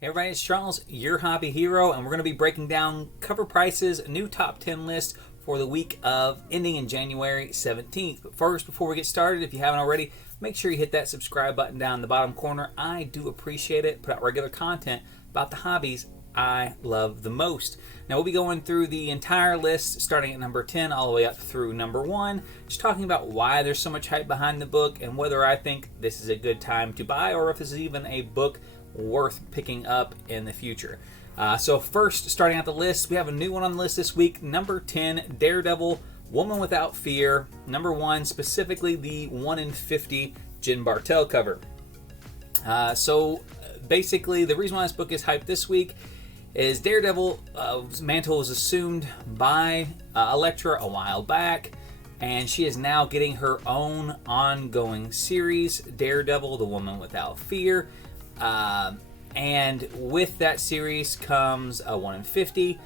Hey everybody, it's Charles, your hobby hero, and we're going to be breaking down Covrprice's new top 10 list for the week of ending in January 17th. But first, before we get started, if you haven't already, make sure you hit that subscribe button down in the bottom corner. I do appreciate it. Put out regular content about the hobbies I love the most. Now we'll be going through the entire list, starting at number 10 all the way up through number 1, just talking about why there's so much hype behind the book and whether I think this is a good time to buy or if this is even a book worth picking up in the future. So first, starting out the list, we have a new one on the list this week. Number 10, Daredevil, Woman Without Fear. Number 1, specifically the 1 in 50 Jen Bartel cover. So basically, the reason why this book is hyped this week is Daredevil's mantle was assumed by Elektra a while back, and she is now getting her own ongoing series, Daredevil, the Woman Without Fear. And with that series comes a 1 in 50.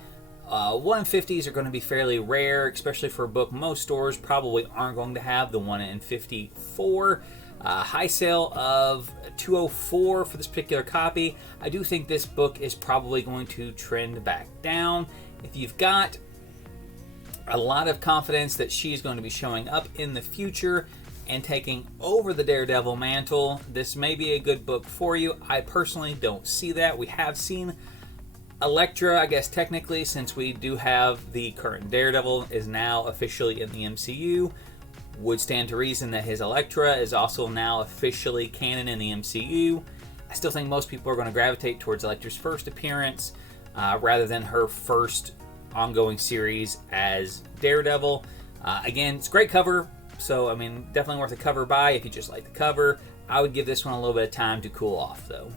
1 in 50s are going to be fairly rare, especially for a book most stores probably aren't going to have the 1 in 54. High sale of $204 for this particular copy. I do think this book is probably going to trend back down. If you've got a lot of confidence that she's going to be showing up in the future and taking over the Daredevil mantle, this may be a good book for you. I personally don't see that. We have seen Elektra, I guess technically, since we do have the current Daredevil is now officially in the MCU, would stand to reason that his Elektra is also now officially canon in the MCU. I still think most people are going to gravitate towards Elektra's first appearance rather than her first ongoing series as Daredevil. Again, it's a great cover. So, I mean, definitely worth a cover buy if you just like the cover. I would give this one a little bit of time to cool off, though.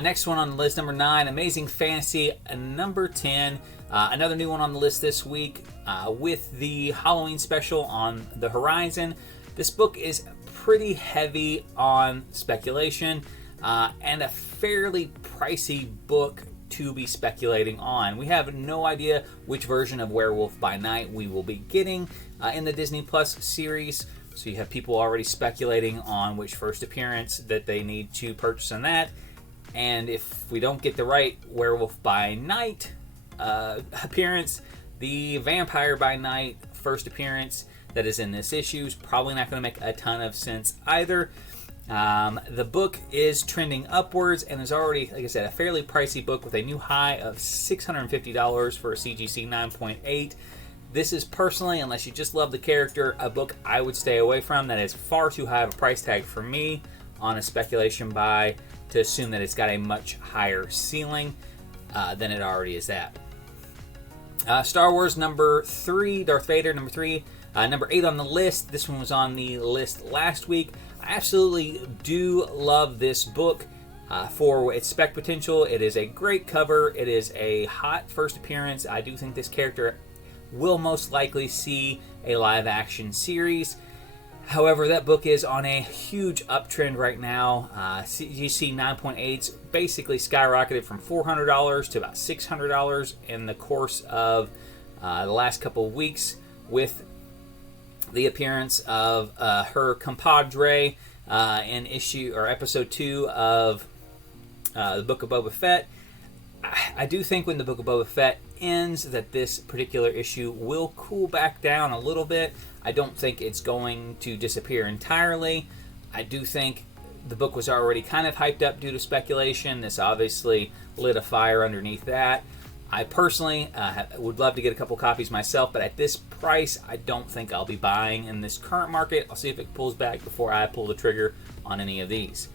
Next one on the list, number 9, Amazing Fantasy, number 10. Another new one on the list this week with the Halloween special on the horizon. This book is pretty heavy on speculation and a fairly pricey book to be speculating on. We have no idea which version of Werewolf by Night we will be getting in the Disney Plus series. So you have people already speculating on which first appearance that they need to purchase on that. And if we don't get the right Werewolf by Night appearance, the Vampire by Night first appearance that is in this issue is probably not going to make a ton of sense either. The book is trending upwards and is already, like I said, a fairly pricey book with a new high of $650 for a CGC 9.8. This is personally, unless you just love the character, a book I would stay away from. That is far too high of a price tag for me on a speculation buy to assume that it's got a much higher ceiling than it already is at. Star Wars number 3, Darth Vader number 3. Number 8 on the list. This one was on the list last week. I absolutely do love this book for its spec potential. It is a great cover. It is a hot first appearance. I do think this character will most likely see a live action series. However, that book is on a huge uptrend right now. CGC 9.8's basically skyrocketed from $400 to about $600 in the course of the last couple of weeks with the appearance of her compadre in episode 2 of the Book of Boba Fett. I do think when the Book of Boba Fett ends that this particular issue will cool back down a little bit. I don't think it's going to disappear entirely. I do think the book was already kind of hyped up due to speculation. This obviously lit a fire underneath that. I personally would love to get a couple copies myself, but at this price, I don't think I'll be buying in this current market. I'll see if it pulls back before I pull the trigger on any of these.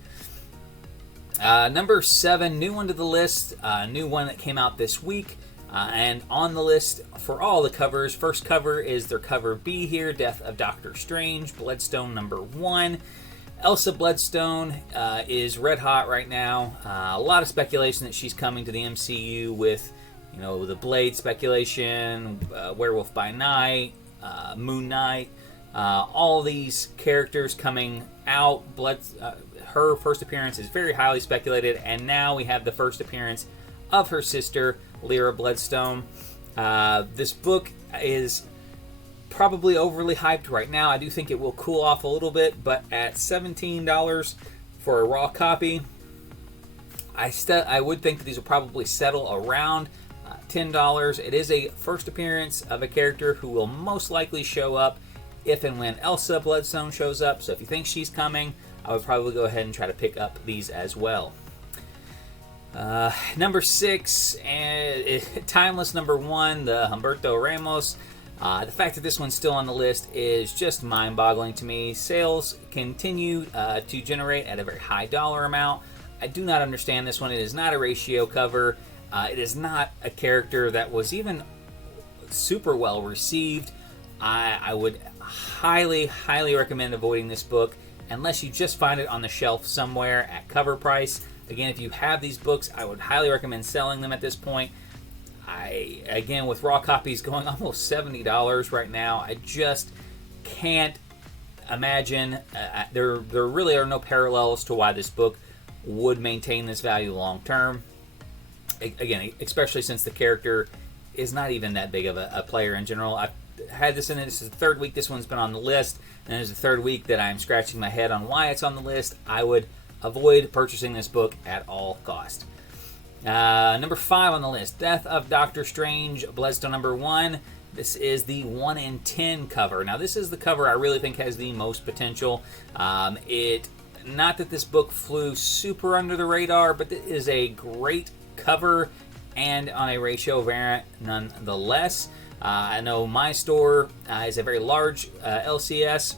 Number 7, new one to the list, new one that came out this week, and on the list for all the covers. First cover is their cover B here, Death of Doctor Strange, Bloodstone number 1. Elsa Bloodstone is red hot right now. A lot of speculation that she's coming to the MCU with, you know, the Blade speculation, Werewolf by Night, Moon Knight, all these characters coming out. Her first appearance is very highly speculated, and now we have the first appearance of her sister, Lyra Bloodstone. This book is probably overly hyped right now. I do think it will cool off a little bit, but at $17 for a raw copy, I would think that these will probably settle around $10. It is a first appearance of a character who will most likely show up if and when Elsa Bloodstone shows up. So if you think she's coming, I would probably go ahead and try to pick up these as well. Number 6, Timeless number 1, the Humberto Ramos. The fact that this one's still on the list is just mind-boggling to me. Sales continue to generate at a very high dollar amount. I do not understand this one. It is not a ratio cover. It is not a character that was even super well received. I would highly, highly recommend avoiding this book unless you just find it on the shelf somewhere at Covrprice. Again, if you have these books, I would highly recommend selling them at this point. Again, with raw copies going almost $70 right now, I just can't imagine. There really are no parallels to why this book would maintain this value long term. Again, especially since the character is not even that big of a player in general. I've had this in it. This is the third week this one's been on the list, and it's the third week that I'm scratching my head on why it's on the list. I would avoid purchasing this book at all cost. Number 5 on the list, Death of Doctor Strange, Bloodstone number 1. This is the 1 in 10 cover. Now, this is the cover I really think has the most potential. Not that this book flew super under the radar, but it is a great cover and on a ratio variant nonetheless. I know my store is a very large LCS.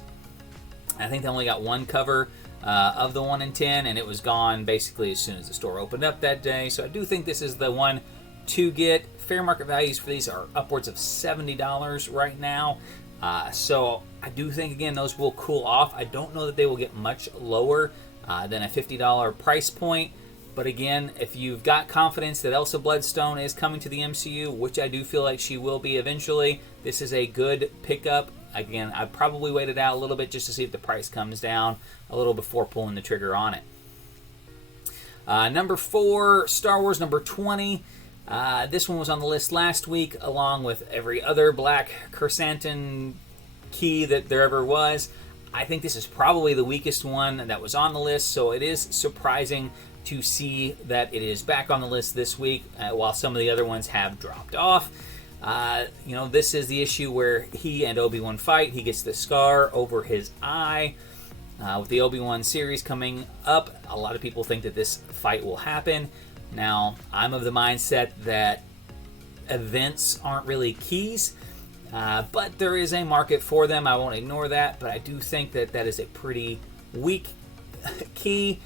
I think they only got one cover of the 1 in 10, and it was gone basically as soon as the store opened up that day. So I do think this is the one to get. Fair market values for these are upwards of $70 right now. So I do think, again, those will cool off. I don't know that they will get much lower than a $50 price point. But again, if you've got confidence that Elsa Bloodstone is coming to the MCU, which I do feel like she will be eventually, this is a good pickup. Again, I'd probably wait it out a little bit just to see if the price comes down a little before pulling the trigger on it. Number 4, Star Wars number 20. This one was on the list last week, along with every other black chrysanthemum key that there ever was. I think this is probably the weakest one that was on the list, so it is surprising to see that it is back on the list this week, while some of the other ones have dropped off. This is the issue where he and Obi-Wan fight. He gets the scar over his eye. With the Obi-Wan series coming up, a lot of people think that this fight will happen. Now, I'm of the mindset that events aren't really keys, but there is a market for them. I won't ignore that, but I do think that that is a pretty weak key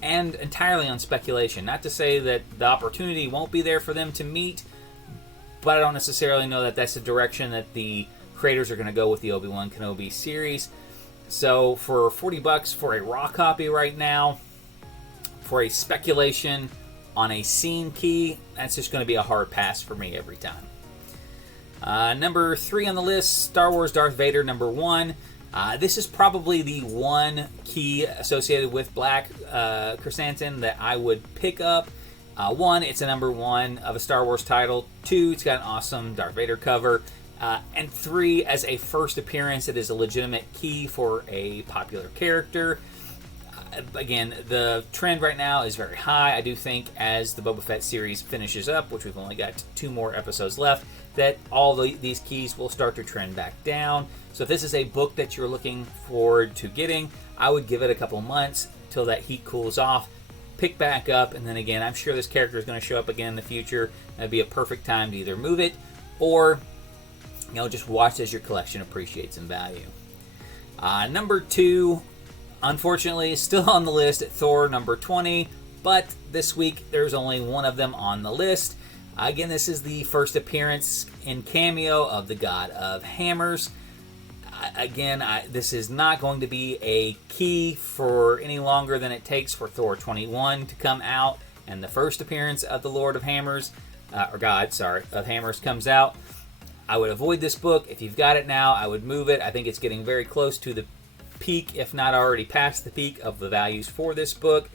and entirely on speculation. Not to say that the opportunity won't be there for them to meet, but I don't necessarily know that that's the direction that the creators are going to go with the Obi-Wan Kenobi series. So for $40 for a raw copy right now, for a speculation on a scene key, that's just going to be a hard pass for me every time. Number 3 on the list, Star Wars Darth Vader number 1. This is probably the one key associated with Black Chrysanthemum that I would pick up. 1, it's a number 1 of a Star Wars title. 2, it's got an awesome Darth Vader cover. And 3, as a first appearance, it is a legitimate key for a popular character. Again, the trend right now is very high. I do think as the Boba Fett series finishes up, which we've only got 2 more episodes left, that all these keys will start to trend back down. So if this is a book that you're looking forward to getting, I would give it a couple months till that heat cools off, pick back up, and then again, I'm sure this character is going to show up again in the future. That'd be a perfect time to either move it or just watch as your collection appreciates in value. Number 2, unfortunately, still on the list at Thor number 20, but this week there's only one of them on the list. Again, this is the first appearance in cameo of the God of Hammers. Again, this is not going to be a key for any longer than it takes for Thor 21 to come out, and the first appearance of the Lord of Hammers, of Hammers comes out. I would avoid this book. If you've got it now, I would move it. I think it's getting very close to the peak, if not already past the peak, of the values for this book.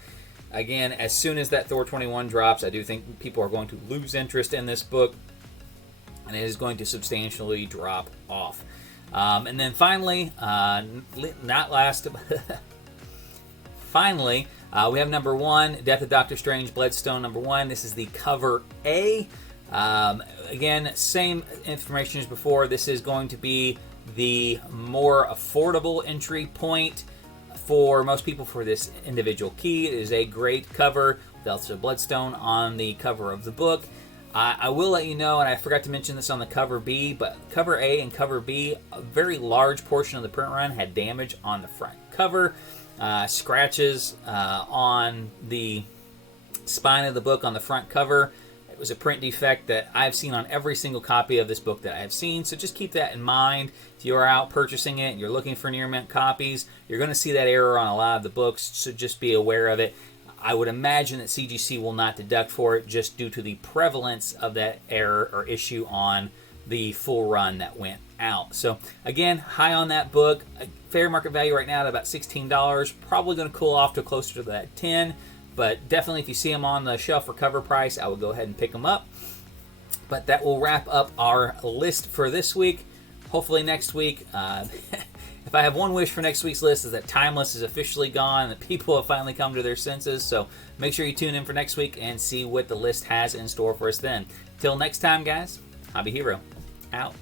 Again, as soon as that Thor 21 drops, I do think people are going to lose interest in this book, and it is going to substantially drop off. And then finally, not last, finally, We have number 1, Death of Doctor Strange, Bloodstone number 1. This is the cover A. Again, same information as before. This is going to be the more affordable entry point for most people for this individual key. It is a great cover. Death of Bloodstone on the cover of the book. I will let you know, and I forgot to mention this on the cover B, but cover A and cover B, a very large portion of the print run had damage on the front cover. Scratches on the spine of the book on the front cover. It was a print defect that I've seen on every single copy of this book that I have seen, so just keep that in mind. If you are out purchasing it and you're looking for near mint copies, you're going to see that error on a lot of the books, so just be aware of it. I would imagine that CGC will not deduct for it just due to the prevalence of that error or issue on the full run that went out. So again, high on that book. Fair market value right now at about $16. Probably going to cool off to closer to that $10. But definitely if you see them on the shelf for Covrprice, I would go ahead and pick them up. But that will wrap up our list for this week. Hopefully next week, if I have one wish for next week's list, is that Timeless is officially gone and that people have finally come to their senses. So make sure you tune in for next week and see what the list has in store for us then. Till next time, guys, Hobby Hero, out.